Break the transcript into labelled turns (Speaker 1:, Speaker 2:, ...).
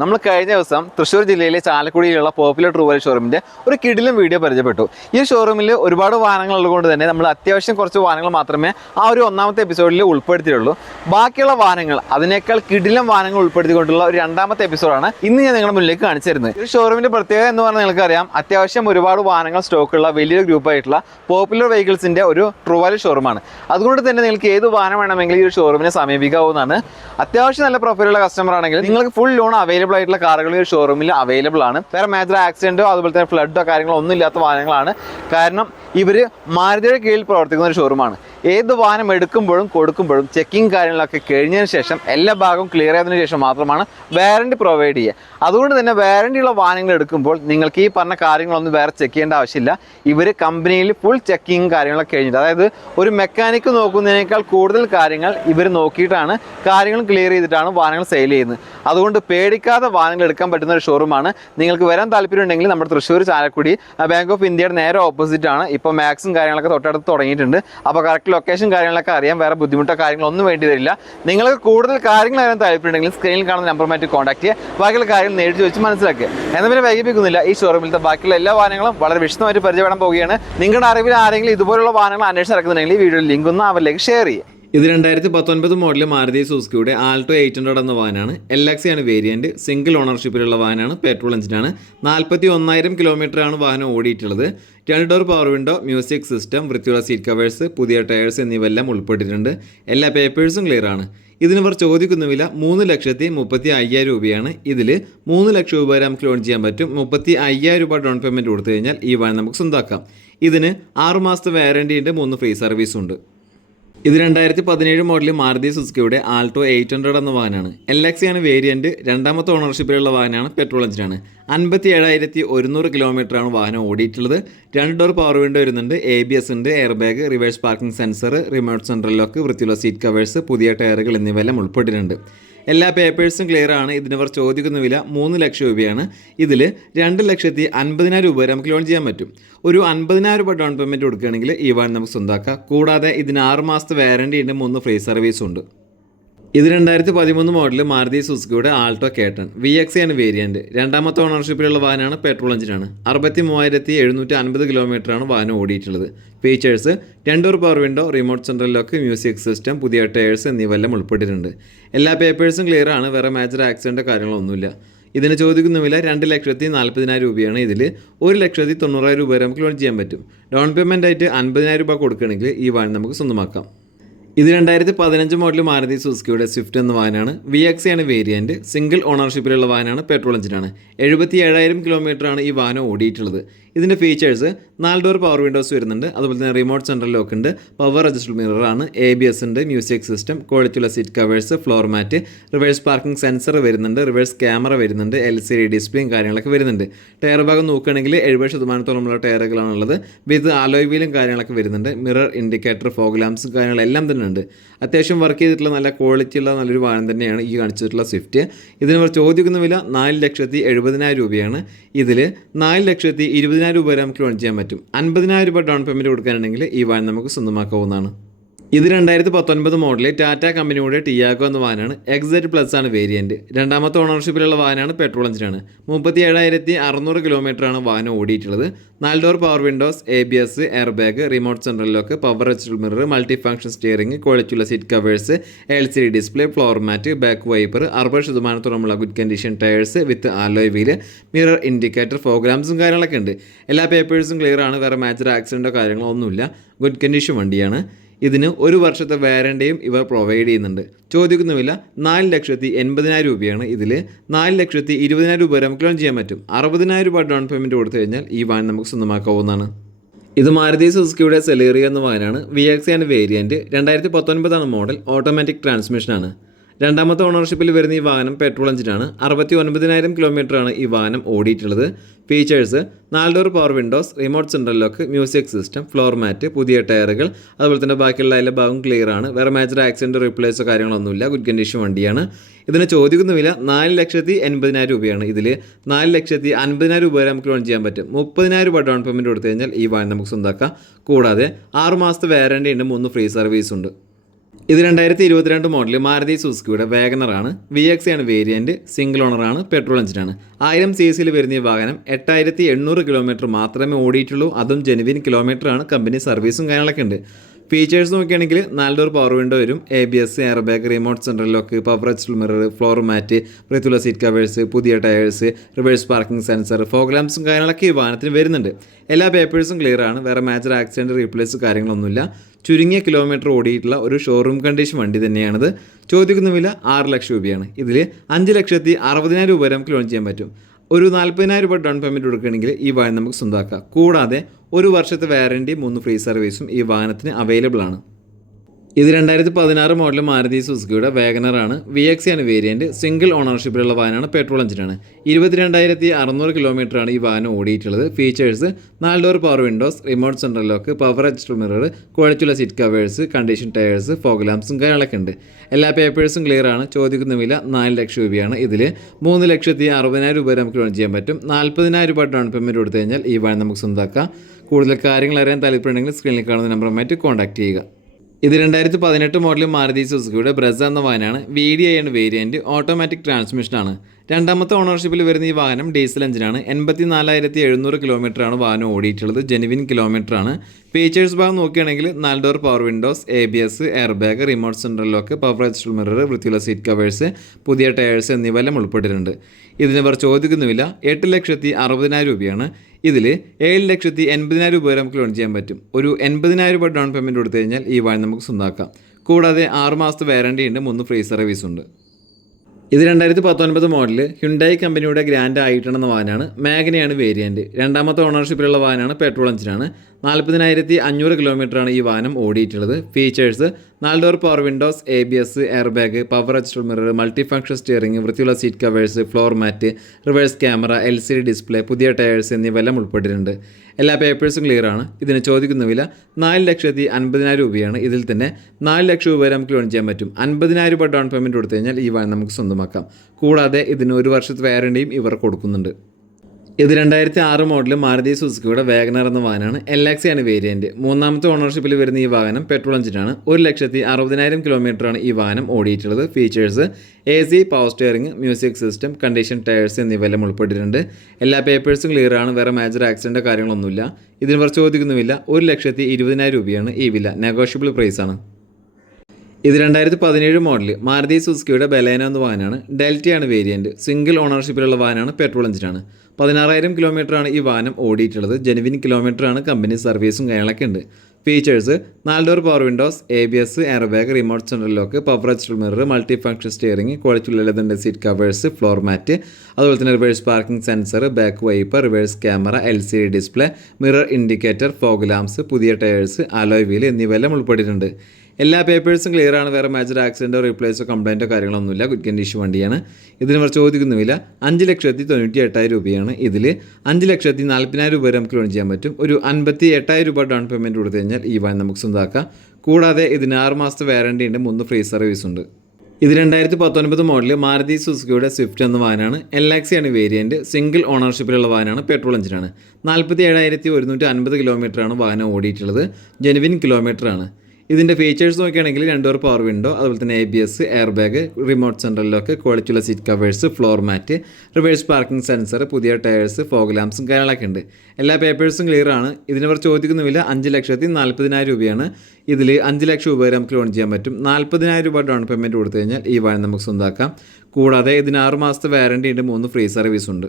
Speaker 1: നമ്മൾ കഴിഞ്ഞ ദിവസം തൃശ്ശൂർ ജില്ലയിലെ ചാലക്കുടിയിലുള്ള പോപ്പുലർ ട്രൂവൽ ഷോറൂമിന്റെ ഒരു കിടിലും വീഡിയോ പരിചയപ്പെട്ടു. ഈ ഷോറൂമിൽ ഒരുപാട് വാഹനങ്ങൾ ഉള്ളതുകൊണ്ട് തന്നെ നമ്മൾ അത്യാവശ്യം കുറച്ച് വാഹനങ്ങൾ മാത്രമേ ആ ഒരു ഒന്നാമത്തെ എപ്പിസോഡിൽ ഉൾപ്പെടുത്തിയുള്ളൂ ബാക്കിയുള്ള വാഹനങ്ങൾ അതിനേക്കാൾ കിടിലം വാഹനങ്ങൾ ഉൾപ്പെടുത്തിക്കൊണ്ടുള്ള ഒരു രണ്ടാമത്തെ എപ്പിസോഡാണ് ഇന്ന് ഞാൻ നിങ്ങളുടെ മുന്നിലേക്ക് കാണിച്ചു തരുന്നത്. ഈ ഷോറൂമിന്റെ പ്രത്യേകത എന്ന് പറഞ്ഞാൽ നിങ്ങൾക്കറിയാം അത്യാവശ്യം ഒരുപാട് വാഹനങ്ങൾ സ്റ്റോക്കുള്ള വലിയൊരു ഗ്രൂപ്പായിട്ടുള്ള പോപ്പുലർ വെഹിക്കിൾസിന്റെ ഒരു ട്രൂവൽ ഷോറൂമാണ് അതുകൊണ്ട് തന്നെ നിങ്ങൾക്ക് ഏത് വാഹനം വേണമെങ്കിലും ഈ ഷോറൂമിനെ സമീപിക്കാവുന്നതാണ്. അത്യാവശ്യം നല്ല പ്രൊഫൈലുള്ള കസ്റ്റമർ ആണെങ്കിൽ നിങ്ങൾക്ക് ഫുൾ ലോൺ അവൈലബിൾ ആയിട്ടുള്ള കാറുകൾ ഈ ഷോറൂമിൽ അവൈലബിൾ ആണ്. വേറെ മേജർ ആക്സിഡന്റോ അതുപോലെ തന്നെ ഫ്ലഡോ കാര്യങ്ങളോ ഒന്നും ഇല്ലാത്ത വാഹനങ്ങളാണ്. കാരണം ഇവർ മാരുതിയുടെ കീഴിൽ പ്രവർത്തിക്കുന്ന ഒരു ഷോറൂമാണ് ഏത് വാഹനം എടുക്കുമ്പോഴും കൊടുക്കുമ്പോഴും ചെക്കിങ് കാര്യങ്ങളൊക്കെ കഴിഞ്ഞതിന് ശേഷം എല്ലാ ഭാഗവും ക്ലിയർ ആയതിനു ശേഷം മാത്രമാണ് വാറണ്ടി പ്രൊവൈഡ് ചെയ്യുക. അതുകൊണ്ട് തന്നെ വാറണ്ടിയുള്ള വാഹനങ്ങൾ എടുക്കുമ്പോൾ നിങ്ങൾക്ക് ഈ പറഞ്ഞ കാര്യങ്ങളൊന്നും വേറെ ചെക്ക് ചെയ്യേണ്ട ആവശ്യമില്ല. ഇവർ കമ്പനിയിൽ ഫുൾ ചെക്കിങ് കാര്യങ്ങളൊക്കെ കഴിഞ്ഞിട്ട് അതായത് ഒരു മെക്കാനിക്ക് നോക്കുന്നതിനേക്കാൾ കൂടുതൽ കാര്യങ്ങൾ ഇവർ നോക്കിയിട്ടാണ് കാര്യങ്ങൾ ക്ലിയർ ചെയ്തിട്ടാണ് വാഹനങ്ങൾ സെയിൽ ചെയ്യുന്നത്. അതുകൊണ്ട് പേടിക്കാതെ വാഹനങ്ങൾ എടുക്കാൻ പറ്റുന്ന ഒരു ഷോറൂമാണ് നിങ്ങൾക്ക് വരാൻ താല്പര്യമുണ്ടെങ്കിൽ നമ്മുടെ തൃശ്ശൂർ ചാലക്കുടി ബാങ്ക് ഓഫ് ഇന്ത്യയുടെ നേരെ ഓപ്പോസിറ്റ് ആണ്. ഇപ്പോൾ മാക്സും കാര്യങ്ങളൊക്കെ തൊട്ടടുത്ത് തുടങ്ങിയിട്ടുണ്ട്. അപ്പോൾ കറക്റ്റ് ലൊക്കേഷൻ കാര്യങ്ങളൊക്കെ അറിയാൻ വേറെ ബുദ്ധിമുട്ടോ കാര്യങ്ങളൊന്നും വേണ്ടി വരില്ല. നിങ്ങൾക്ക് കൂടുതൽ കാര്യങ്ങൾ അറിയാൻ താല്പര്യമുണ്ടെങ്കിൽ സ്ക്രീനിൽ കാണുന്ന നമ്പറുമായിട്ട് കോൺടാക്ട് ചെയ്യുക. ബാക്കിയുള്ള കാര്യങ്ങൾ നേരിട്ട് ചോദിച്ച് മനസ്സിലാക്കുക എന്നാൽ പിന്നെ വൈകിപ്പിക്കുന്നില്ല. ഈ ഷോറൂമിലത്തെ ബാക്കിയുള്ള എല്ലാ വാഹനങ്ങളും വളരെ വിശദമായിട്ട് പരിചയപ്പെടാൻ പോവുകയാണ്. നിങ്ങളുടെ അറിവിൽ ആരെങ്കിലും ഇതുപോലുള്ള വാഹനങ്ങൾ അന്വേഷിച്ച് നടക്കുന്നുണ്ടെങ്കിൽ ഈ വീഡിയോ ലിങ്ക് ഒന്ന് അവരിലേക്ക് ഷെയർ ചെയ്യുക. ഇത് രണ്ടായിരത്തി പത്തൊൻപത് മോഡൽ മാരുതി സുസുക്കിയുടെ ആൾട്ടോ എയ്റ്റ് ഹൺഡ്രഡ് എന്ന വാഹനമാണ്. ആണ് വേരിയന്റ് സിംഗിൾ ഓണർഷിപ്പിലുള്ള വാഹനമാണ്. പെട്രോൾ എഞ്ചിനാണ് നാൽപ്പത്തി ഒന്നായിരം കിലോമീറ്റർ ആണ് വാഹനം ഓടിയിട്ടുള്ളത്. രണ്ട് door power window music system വൃത്തിയുള്ള സീറ്റ് കവേഴ്സ് പുതിയ ടയേഴ്സ് എന്നിവയെല്ലാം ഉൾപ്പെട്ടിട്ടുണ്ട്. എല്ലാ പേപ്പേഴ്സും ക്ലിയർ ആണ്. ഇതിന് ഇവർ ചോദിക്കുന്ന വില മൂന്ന് ലക്ഷത്തി മുപ്പത്തി അയ്യായിരം രൂപയാണ്. ഇതിൽ മൂന്ന് ലക്ഷം രൂപ നമുക്ക് ലോൺ ചെയ്യാൻ പറ്റും. മുപ്പത്തി അയ്യായിരം രൂപ ഡൗൺ പേയ്മെന്റ് കൊടുത്തു കഴിഞ്ഞാൽ ഈ വാഹനം നമുക്ക് സ്വന്തമാക്കാം ഇതിന് ആറുമാസത്തെ വാറണ്ടി ഉണ്ട് മൂന്ന് ഫ്രീ സർവീസും ഉണ്ട്. ഇത് രണ്ടായിരത്തി പതിനേഴ് മോഡൽ മാരുതി സുസുക്കിയുടെ ആൾട്ടോ എയ്റ്റ് ഹൺഡ്രഡ് എന്ന വാഹനമാണ്. എൽ എക്സി ആണ് വേരിയന്റ്. രണ്ടാമത്തെ ഓണർഷിപ്പിലുള്ള വാഹനമാണ് പെട്രോൾ എഞ്ചിനാണ്. അൻപത്തി ഏഴായിരത്തി ഒരുന്നൂറ് കിലോമീറ്ററാണ് വാഹനം ഓടിയിട്ടുള്ളത്. രണ്ട് ഡോർ പവർ വിൻഡോ വരുന്നുണ്ട്. എ ബി എസ് ഉണ്ട് air bag reverse parking sensor remote central lock വൃത്തിയുള്ള സീറ്റ് കവേഴ്സ് പുതിയ ടയറുകൾ എന്നിവയെല്ലാം ഉൾപ്പെട്ടിട്ടുണ്ട്. എല്ലാ പേപ്പേഴ്സും ക്ലിയർ ആണ്. ഇതിനവർ ചോദിക്കുന്ന വില മൂന്ന് ലക്ഷം രൂപയാണ്. ഇതിൽ രണ്ട് ലക്ഷത്തി അൻപതിനായിരം രൂപ വരെ നമുക്ക് ലോൺ ചെയ്യാൻ പറ്റും. ഒരു അൻപതിനായിരം രൂപ ഡൗൺ പേയ്മെന്റ് കൊടുക്കുകയാണെങ്കിൽ ഈ വാൻ നമുക്ക് സ്വന്തമാക്കാം കൂടാതെ ഇതിന് ആറ് മാസത്തെ വാറണ്ടി ഉണ്ട് മൂന്ന് ഫ്രീ സർവീസും ഉണ്ട്. ഇത് രണ്ടായിരത്തി പതിമൂന്ന് model Maruti സുസുക്കിയുടെ Alto K ten V X ആണ് വേരിയന്റ് രണ്ടാമത്തെ ഓണർഷിപ്പിലുള്ള വാഹനമാണ് പെട്രോൾ എഞ്ചിനാണ് അറുപത്തി മൂവായിരത്തി എഴുന്നൂറ്റി അൻപത് കിലോമീറ്ററാണ് വാഹനം ഓടിയിട്ടുള്ളത്. Features രണ്ടൂർ power window remote central lock music system പുതിയ ടയേഴ്സ് എന്നിവയെല്ലാം ഉൾപ്പെട്ടിട്ടുണ്ട്. എല്ലാ പേപ്പേഴ്സും ക്ലിയർ ആണ്. വേറെ മേജർ ആക്സിഡന്റ് കാര്യങ്ങളൊന്നുമില്ല. ഇതിന് ചോദിക്കുന്ന വില രണ്ട് ലക്ഷത്തി നാൽപ്പതിനായിരം രൂപയാണ് ഇതിൽ. ഒരു ലക്ഷത്തി തൊണ്ണൂറായിരം രൂപ വരെ നമുക്ക് ലോൺ ചെയ്യാൻ പറ്റും. ഡൗൺ പേയ്മെന്റ് ആയിട്ട് അൻപതിനായിരം രൂപ കൊടുക്കുകയാണെങ്കിൽ ഈ വാഹനം നമുക്ക് സ്വന്തമാക്കാം. ഇത് രണ്ടായിരത്തി പതിനഞ്ച് മോഡൽ മാരുതി സുസുക്കിയുടെ സ്വിഫ്റ്റ് എന്ന വാഹനമാണ്. വി ആണ് വേരിയന്റ് സിംഗിൾ ഓണർഷിപ്പിലുള്ള വാഹനമാണ്. പെട്രോൾ എഞ്ചിനാണ് എഴുപത്തി ഏഴായിരം കിലോമീറ്ററാണ് ഈ വാഹനം ഓടിയിട്ടുള്ളത്. ഇതിന്റെ ഫീച്ചേഴ്സ് നാല് ഡോർ പവർ വിൻഡോസ് വരുന്നുണ്ട്. അതുപോലെ തന്നെ റിമോട്ട് സെൻട്രൽ ലോക്ക് ഉണ്ട്. പവർ അഡ്ജസ്റ്റബിൾ മിററാണ് എ ബി എസ് ഉണ്ട്. മ്യൂസിക് സിസ്റ്റം ക്വാളിറ്റിയുള്ള seat covers floor mat reverse parking sensor വരുന്നുണ്ട്. റിവേഴ്സ് ക്യാമറ വരുന്നുണ്ട്. എൽ സി ഡി ഡിസ്പ്ലേയും കാര്യങ്ങളൊക്കെ വരുന്നുണ്ട്. ടയർ ഭാഗം നോക്കുകയാണെങ്കിൽ എഴുപത് ശതമാനത്തോളമുള്ള ടയറുകളാണുള്ളത് വിത്ത് അലോയ് വീലും കാര്യങ്ങളൊക്കെ വരുന്നുണ്ട്. മിറർ ഇൻഡിക്കേറ്റർ ഫോഗ് ലാംപ്സും കാര്യങ്ങളെല്ലാം തന്നെ ഉണ്ട്. അത്യാവശ്യം വർക്ക് ചെയ്തിട്ടുള്ള നല്ല ക്വാളിറ്റിയുള്ള നല്ലൊരു വാഹനം തന്നെയാണ് ഈ കാണിച്ചിട്ടുള്ള സ്വിഫ്റ്റ് ഇതിന് ചോദിക്കുന്ന വില നാല് ലക്ഷത്തി എഴുപതിനായിരം രൂപയാണ്. ഇതിൽ നാല് ലക്ഷത്തി ഇരുപതിനായിരം രൂപ വരെ നമുക്ക് ലോൺ ചെയ്യാൻ പറ്റും. അൻപതിനായിരം രൂപ ഡൗൺ പേയ്മെന്റ് കൊടുക്കാനുണ്ടെങ്കിൽ ഈ വാഹനം നമുക്ക് സ്വന്തമാക്കാവുന്നതാണ്. ഇത് രണ്ടായിരത്തി പത്തൊൻപത് മോഡലിൽ ടാറ്റ കമ്പനിയുടെ ടിയാഗോ എന്ന വാഹനമാണ് എക്സെറ്റ് പ്ലസ് ആണ് വേരിയന്റ് രണ്ടാമത്തെ ഓണർഷിപ്പിലുള്ള വാഹനമാണ് പെട്രോൾ എഞ്ചിനാണ് മുപ്പത്തി ഏഴായിരത്തി അറുന്നൂറ് കിലോമീറ്ററാണ് വാഹനം ഓടിയിട്ടുള്ളത്. നാല് door power windows A B S air bag remote central lock power adjustable mirror multi function steering ക്വാളിറ്റിയുള്ള seat covers L C D display floor mat back wiper അറുപത് ശതമാനത്തോളമുള്ള good condition tyres with alloy wheel mirror indicator പ്രോഗ്രാംസും കാര്യങ്ങളൊക്കെ ഉണ്ട്. എല്ലാ പേപ്പേഴ്സും clear ആണ്. വേറെ മാജർ ആക്സിഡന്റോ കാര്യങ്ങളോ ഒന്നുമില്ല. Good condition വണ്ടിയാണ്. ഇതിന് ഒരു വർഷത്തെ വാറണ്ടിയും ഇവർ പ്രൊവൈഡ് ചെയ്യുന്നുണ്ട്. ചോദിക്കുന്നുമില്ല നാല് ലക്ഷത്തി എൺപതിനായിരം രൂപയാണ് ഇതിൽ നാല് ലക്ഷത്തി ഇരുപതിനായിരം രൂപ നമുക്ക് ലോൺ ചെയ്യാൻ പറ്റും. അറുപതിനായിരം രൂപ ഡൗൺ പേയ്മെന്റ് കൊടുത്തു കഴിഞ്ഞാൽ ഈ വാൻ നമുക്ക് സ്വന്തമാക്കാവുന്നതാണ്. ഇത് മാരുതി സുസുക്കിയുടെ സെലേറിയ എന്ന വാനാണ്. വി എക്സ് ആൻഡ് വേരിയന്റ് രണ്ടായിരത്തി പത്തൊൻപതാണ് മോഡൽ ഓട്ടോമാറ്റിക് ട്രാൻസ്മിഷനാണ് രണ്ടാമത്തെ ഓണർഷിപ്പിൽ വരുന്ന ഈ വാഹനം പെട്രോൾ എഞ്ചിനാണ് അറുപത്തി ഒൻപതിനായിരം കിലോമീറ്ററാണ് ഈ വാഹനം ഓടിയിട്ടുള്ളത്. ഫീച്ചേഴ്സ് നാല് door power windows remote central lock music system floor mat പുതിയ ടയറുകൾ അതുപോലെ തന്നെ ബാക്കിയുള്ള എല്ലാ ഭാഗം ക്ലിയർ ആണ്. വേറെ മേജർ ആക്സിഡന്റ് റീപ്ലേസോ കാര്യങ്ങളൊന്നുമില്ല. ഗുഡ് കണ്ടീഷൻ വണ്ടിയാണ്. ഇതിന് ചോദിക്കുന്ന വില നാല് ലക്ഷത്തി എൺപതിനായിരം രൂപയാണ് ഇതിൽ നാല് ലക്ഷത്തി അൻപതിനായിരം രൂപ വരെ നമുക്ക് ലോൺ ചെയ്യാൻ പറ്റും. മുപ്പതിനായിരം രൂപ ഡൗൺ പേയ്മെന്റ് കൊടുത്തു കഴിഞ്ഞാൽ ഈ വാഹനം നമുക്ക് സ്വന്തമാക്കാം കൂടാതെ ആറ് മാസത്തെ വാറണ്ടി ഉണ്ട്. മൂന്ന് ഫ്രീ സർവീസ് ഉണ്ട്. ഇത് രണ്ടായിരത്തി ഇരുപത്തിരണ്ട് മോഡൽ മാരുതി സുസുക്കിയുടെ വാഗനറാണ് വി എക്സ് ആണ് വേരിയന്റ് സിംഗിൾ ഓണറാണ് പെട്രോൾ എഞ്ചിനാണ് ആയിരം സി സിയിൽ വരുന്ന ഈ വാഹനം എട്ടായിരത്തി എണ്ണൂറ് കിലോമീറ്റർ മാത്രമേ ഓടിയിട്ടുള്ളൂ. അതും ജെനുവിൻ കിലോമീറ്ററാണ് കമ്പനി സർവീസും കാര്യങ്ങളൊക്കെ ഉണ്ട്. ഫീച്ചേഴ്സ് നോക്കുകയാണെങ്കിൽ നാല് ഡോർ പവർ വിൻഡോ വരും. A B S air bag remote central lock power H mirror floor mat വൃത്തിയുള്ള സീറ്റ് കവേഴ്സ് പുതിയ tyres reverse parking sensor fog ലാംപ്സും കാര്യങ്ങളൊക്കെ ഈ വാഹനത്തിന് വരുന്നുണ്ട്. എല്ലാ പേപ്പേഴ്സും ക്ലിയർ ആണ്. വേറെ മേജർ ആക്സിഡന്റ് റീപ്ലേസ് കാര്യങ്ങളൊന്നുമില്ല. ചുരുങ്ങിയ കിലോമീറ്റർ ഓടിയിട്ടുള്ള ഒരു ഷോറൂം കണ്ടീഷൻ വണ്ടി തന്നെയാണത്. ചോദിക്കുന്ന വില ആറ് ലക്ഷം രൂപയാണ്. ഇതിൽ അഞ്ച് ലക്ഷത്തി അറുപതിനായിരം രൂപ വരെ നമുക്ക് ലോൺ ചെയ്യാൻ പറ്റും. ഒരു നാൽപ്പതിനായിരം രൂപ ഡൗൺ പേയ്മെന്റ് കൊടുക്കുകയാണെങ്കിൽ ഈ വാഹനം നമുക്ക് സ്വന്തമാക്കാം. കൂടാതെ ഒരു വർഷത്തെ വാറണ്ടി മൂന്ന് ഫ്രീ സർവീസും ഈ വാഹനത്തിന് അവൈലബിൾ ആണ്. ഇത് രണ്ടായിരത്തി പതിനാറ് മോഡൽ മാരുതി സുസുക്കിയുടെ വാഗനറാണ്. വി എക്സ് ആണ് വേരിയന്റ് സിംഗിൾ ഓണർഷിപ്പിലുള്ള വാഹനമാണ്. പെട്രോൾ എഞ്ചിനാണ് ഇരുപത്തിരണ്ടായിരത്തി അറുന്നൂറ് കിലോമീറ്ററാണ് ഈ വാഹനം ഓടിയിട്ടുള്ളത്. ഫീച്ചേഴ്സ് നാല് door power windows remote central lock power adjuster mirror കുഴച്ചുള്ള seat covers condition tyres fog ലാംപ്സും കാര്യങ്ങളൊക്കെ ഉണ്ട്. എല്ലാ പേപ്പേഴ്സും ക്ലിയർ ആണ്. ചോദിക്കുന്ന വില നാല് ലക്ഷം രൂപയാണ്. ഇതിൽ മൂന്ന് ലക്ഷത്തി അറുപതിനായിരം രൂപ നമുക്ക് ലോൺ ചെയ്യാൻ പറ്റും. നാൽപ്പതിനായിരം രൂപ ഡൗൺ പേയ്മെന്റ് കൊടുത്തു കഴിഞ്ഞാൽ ഈ വാഹനം നമുക്ക് സ്വന്തമാക്കാം കൂടുതൽ കാര്യങ്ങൾ അറിയാൻ താല്പര്യമുണ്ടെങ്കിൽ സ്ക്രീനിൽ കാണുന്ന നമ്പറുമായിട്ട് കോൺടാക്ട് ചെയ്യുക. ഇത് രണ്ടായിരത്തി പതിനെട്ട് മോഡൽ മാരുതി സുസുക്കിയുടെ ബ്രസ എന്ന വാഹനമാണ്. വി ഡി ഐ ആണ് വേരിയന്റ് ഓട്ടോമാറ്റിക് ട്രാൻസ്മിഷനാണ് രണ്ടാമത്തെ ഓണർഷിപ്പിൽ വരുന്ന ഈ വാഹനം ഡീസൽ എഞ്ചിനാണ് എൺപത്തി നാലായിരത്തി എഴുന്നൂറ് കിലോമീറ്ററാണ് വാഹനം ഓടിയിട്ടുള്ളത്. ജെനുവിൻ കിലോമീറ്ററാണ് ഫീച്ചേഴ്സ് ഭാഗം നോക്കുകയാണെങ്കിൽ നാല് door power windows A B S air bag remote central lock power adjustable mirror വൃത്തിയുള്ള സീറ്റ് കവേഴ്സ് പുതിയ ടയേഴ്സ് എന്നിവയെല്ലാം ഉൾപ്പെട്ടിട്ടുണ്ട്. ഇതിന് ഇവർ ചോദിക്കുന്നുമില്ല. എട്ട് ലക്ഷത്തി അറുപതിനായിരം രൂപയാണ്. ഇതിൽ ഏഴ് ലക്ഷത്തി എൺപതിനായിരം രൂപ വരെ നമുക്ക് ലോൺ ചെയ്യാൻ പറ്റും. ഒരു എൺപതിനായിരം രൂപ ഡൗൺ പേയ്മെന്റ് കൊടുത്തു കഴിഞ്ഞാൽ ഈ വാഹനം നമുക്ക് സ്വന്തമാക്കാം കൂടാതെ ആറ് മാസത്തെ വാറണ്ടി ഉണ്ട് മൂന്ന് ഫ്രീ സർവീസ് ഉണ്ട്. ഇത് രണ്ടായിരത്തി പത്തൊൻപത് മോഡൽ ഹ്യുണ്ടായി കമ്പനിയുടെ ഗ്രാൻഡ് ആയിട്ടുണ്ടെന്ന വാഹനമാണ്. മാഗ്നയാണ് വേരിയന്റ് രണ്ടാമത്തെ ഓണർഷിപ്പിലുള്ള വാഹനമാണ് പെട്രോൾ എഞ്ചിനാണ് നാൽപ്പതിനായിരത്തി അഞ്ഞൂറ് കിലോമീറ്ററാണ് ഈ വാഹനം ഓടിയിട്ടുള്ളത്. ഫീച്ചേഴ്സ് നാല് door power windows A B S air bag power adjustable mirror multi function steering വൃത്തിയുള്ള seat covers floor mat reverse camera L C D display പുതിയ ടയേഴ്സ് എന്നിവയെല്ലാം ഉൾപ്പെട്ടിട്ടുണ്ട്. എല്ലാ പേപ്പേഴ്സും ക്ലിയർ ആണ്. ഇതിന് ചോദിക്കുന്ന വില നാല് ലക്ഷത്തി അൻപതിനായിരം രൂപയാണ്. ഇതിൽ തന്നെ നാല് ലക്ഷം രൂപ വരെ നമുക്ക് ലോൺ ചെയ്യാൻ പറ്റും. അൻപതിനായിരം രൂപ ഡൗൺ പേയ്മെന്റ് കൊടുത്തു കഴിഞ്ഞാൽ ഈ വാഹനം നമുക്ക് സ്വന്തമാക്കാം. കൂടാതെ ഇതിന് ഒരു വർഷത്തെ വാറണ്ടിയും ഇവർ കൊടുക്കുന്നുണ്ട്. ഇത് രണ്ടായിരത്തി ആറ് മോഡൽ മാരുതി സുസുക്കിയുടെ വേഗനർ എന്ന വാഹനമാണ് എൽ എക്സ് ആണ് വേരിയന്റ് മൂന്നാമത്തെ ഓണർഷിപ്പിൽ വരുന്ന ഈ വാഹനം പെട്രോൾ എഞ്ചിനാണ് ഒരു ലക്ഷത്തി അറുപതിനായിരം കിലോമീറ്ററാണ് ഈ വാഹനം ഓടിയിട്ടുള്ളത്. Features A C power steering music system condition tyres എന്നിവയെല്ലാം ഉൾപ്പെട്ടിട്ടുണ്ട്. എല്ലാ പേപ്പേഴ്സും ക്ലിയർ ആണ്. വേറെ മേജർ ആക്സിഡന്റ് കാര്യങ്ങളൊന്നുമില്ല. ഇതിന് കുറച്ച് ചോദിക്കുന്നുമില്ല. ഒരു ലക്ഷത്തി ഇരുപതിനായിരം രൂപയാണ് ഈ വില. നെഗോഷ്യബിൾ പ്രൈസ് ആണ്. ഇത് രണ്ടായിരത്തി പതിനേഴ് മോഡൽ മാരുതി സുസുക്കിയുടെ ബലേന എന്ന വാഹനമാണ്. ഡെൽറ്റയാണ് വേരിയന്റ് സിംഗിൾ ഓണർഷിപ്പിലുള്ള വാഹനമാണ് പെട്രോൾ എഞ്ചിനാണ് പതിനാറായിരം കിലോമീറ്ററാണ് ഈ വാഹനം ഓടിയിട്ടുള്ളത്. ജെനുവിൻ കിലോമീറ്ററാണ് കമ്പനി സർവീസും കാര്യങ്ങളൊക്കെ ഉണ്ട്. ഫീച്ചേഴ്സ് നാല് door power windows A B S air bag remote central lock power adjustable mirror multi function steering quality ലെതറിന്റെ seat covers floor mat അതുപോലെ തന്നെ reverse parking sensor back wiper reverse camera L C D display mirror indicator fog lamps പുതിയ tyres alloy wheel എന്നിവയെല്ലാം ഉൾപ്പെട്ടിട്ടുണ്ട്. എല്ലാ പേപ്പേഴ്സും clear ആണ്. വേറെ major ആക്സിഡന്റോ റീപ്ലേസോ കംപ്ലൈന്റോ കാര്യങ്ങളൊന്നുമില്ല. Good condition വണ്ടിയാണ്. ഇതിന് അവർ ചോദിക്കുന്നുമില്ല. അഞ്ച് ലക്ഷത്തി തൊണ്ണൂറ്റി എട്ടായിരം രൂപയാണ് ഇതിൽ അഞ്ച് ലക്ഷത്തി നാൽപ്പതിനായിരം രൂപ വരെ നമുക്ക് ലോൺ ചെയ്യാൻ പറ്റും. ഒരു അൻപത്തി എട്ടായിരം രൂപ ഡൗൺ പേയ്മെന്റ് കൊടുത്തു കഴിഞ്ഞാൽ ഈ വാൻ നമുക്ക് സ്വന്തമാക്കാം കൂടാതെ ഇതിന് ആറ് മാസത്തെ വാറണ്ടി ഉണ്ട്. മൂന്ന് ഫ്രീ സർവീസ് ഉണ്ട്. ഇത് രണ്ടായിരത്തി പത്തൊൻപത് മോഡൽ മാരുതി സുസുക്കിയുടെ സ്വിഫ്റ്റ് എന്ന വാഹനമാണ് എൽ ആണ് വേരിയന്റ് സിംഗിൾ ഓണർഷിപ്പിലുള്ള വാഹനമാണ് പെട്രോൾ എഞ്ചിനാണ് നാൽപ്പത്തി ഏഴായിരത്തി ഒരുന്നൂറ്റി അൻപത് കിലോമീറ്ററാണ് വാഹനം ഓടിയിട്ടുള്ളത്. ജെനുവിൻ കിലോമീറ്ററാണ് ഇതിന്റെ ഫീച്ചേഴ്സ് നോക്കുകയാണെങ്കിൽ രണ്ട് പവർ വിൻഡോ അതുപോലെ തന്നെ A B S air bag remote central lock ക്വാളിറ്റിയുള്ള seat covers floor mat reverse parking sensor പുതിയ ടയേഴ്സ് ഫോഗ് ലാംപ്സും കാര്യങ്ങളൊക്കെ ഉണ്ട്. എല്ലാ പേപ്പേഴ്സും ക്ലിയർ ആണ്. ഇതിനവർ ചോദിക്കുന്ന വില അഞ്ച് ലക്ഷത്തി നാൽപ്പതിനായിരം രൂപയാണ്. ഇതിൽ അഞ്ച് ലക്ഷം രൂപ വരെ നമുക്ക് ലോൺ ചെയ്യാൻ പറ്റും. നാൽപ്പതിനായിരം രൂപ ഡൗൺ പേയ്മെന്റ് കൊടുത്തു കഴിഞ്ഞാൽ ഈ വാഹനം നമുക്ക് സ്വന്തമാക്കാം കൂടാതെ ഇതിന് ആറ് മാസത്തെ വാറണ്ടി ഉണ്ട് മൂന്ന് ഫ്രീ സർവീസ് ഉണ്ട്.